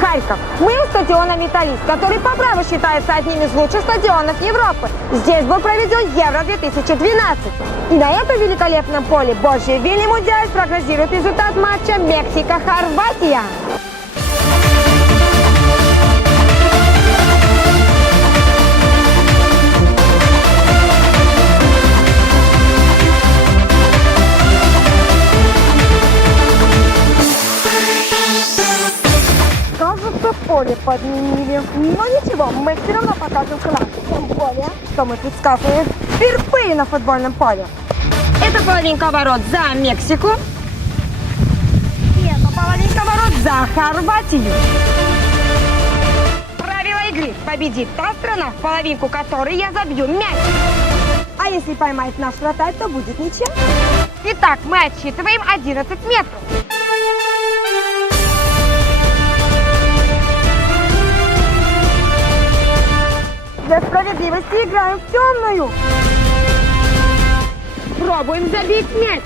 Харьков. Мы у стадиона «Металлист», который по праву считается одним из лучших стадионов Европы. Здесь был проведен Евро-2012. И на этом великолепном поле Божий Вилли Мундиаль прогнозирует результат матча Мексика-Хорватия. Поле подменили. Но ничего, мы все равно покажем класс. Тем более, что мы тут сказываем впервые на футбольном поле. Это половинка ворот за Мексику. И это половинка ворот за Хорватию. Правила игры. Победит та страна, в половинку которой я забью мяч. А если поймает наш вратарь, то будет ничем. Итак, мы отсчитываем 11 метров. Для справедливости играем в темную. Пробуем забить мяч.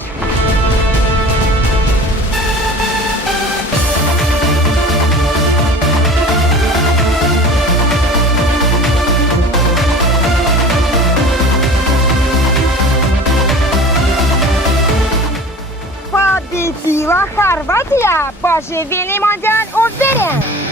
Победила Хорватия! Божий Вилли Мондиаль уверен!